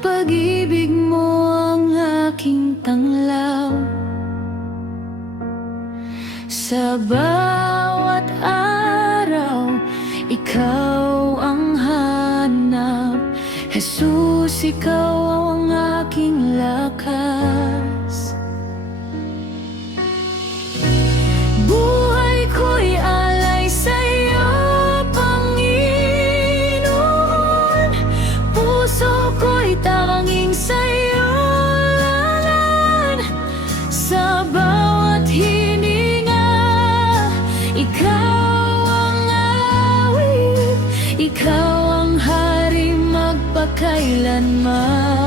pag-ibig mo ang aking tanglaw. Sa bawat araw, ikaw ang hanap. Jesus, ikaw ang aking lakas. Buhay ko'y alay sa'yo, Panginoon. Puso ko'y tanging sa'yo lalan. Sa bawat hininga, ikaw ang awit. Ikaw ang hari magpakailanman.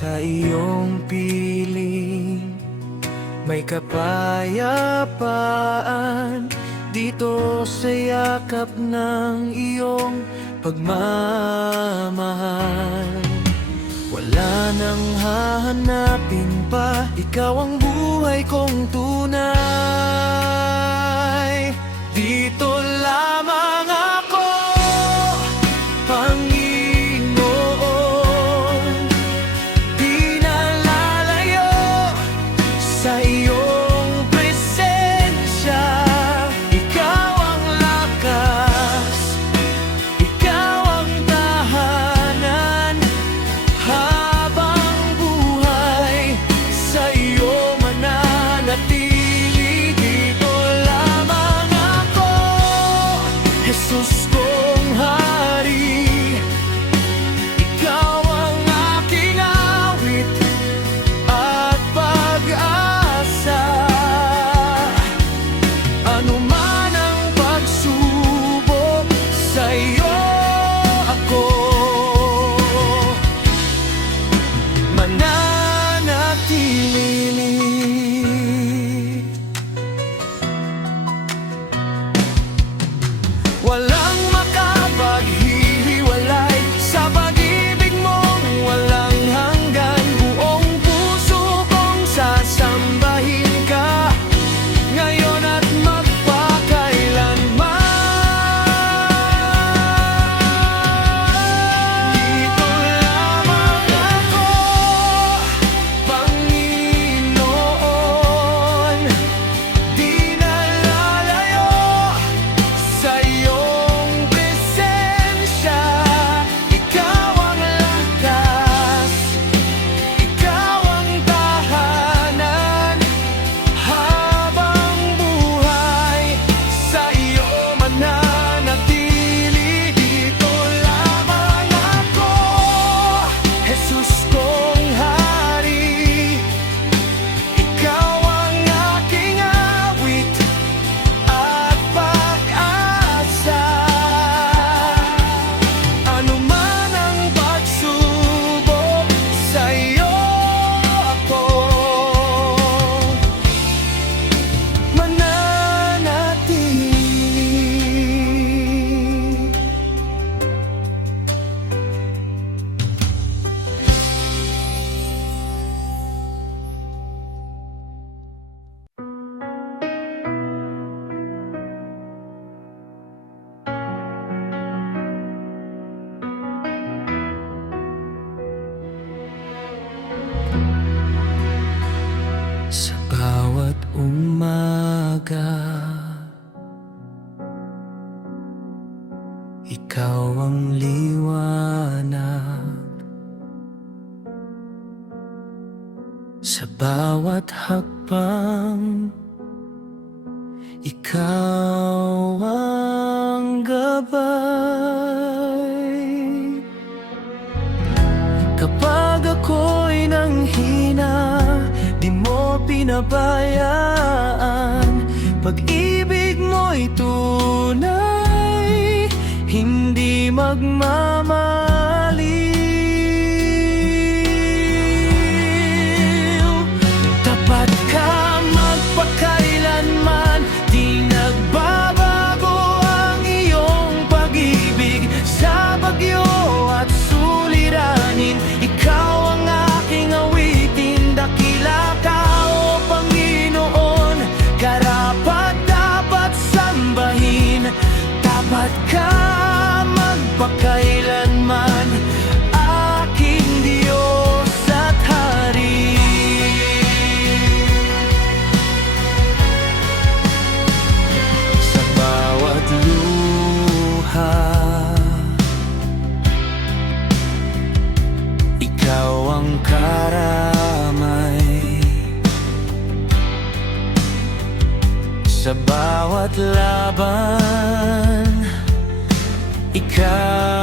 Sa iyong piling may kapayapaan, dito sa yakap ng iyong pagmamahal. Wala nang hahanapin pa, ikaw ang buhay kong tunay. Dito lamang ako, Panginoon. Sa iyong presensya, ikaw ang lakas, ikaw ang tahanan. Habang buhay, sa iyo mananatili. Dito lamang ako, Jesus kong hari. Ikaw ang aking awit at pag-asa. Ano man ang pagsubok, sa iyo ako mananatili. Walang ikaw ang liwanag. Sa bawat hakbang, ikaw ang gabay. Kapag ako'y nanghina, di mo pinabayaan. Pag-ibig mo'y tunay, hindi magmamaliw. Tapat ka magpakailanman, di nagbabago ang iyong pag-ibig. Sa bagyo at suliranin, ikaw ang aking awitin. Dakila ka, o Panginoon, karapat dapat sambahin. Tapat ka magpakailanman, aking Diyos at Hari. Sa bawat luha, ikaw ang karamay. Sa bawat laban, ikaw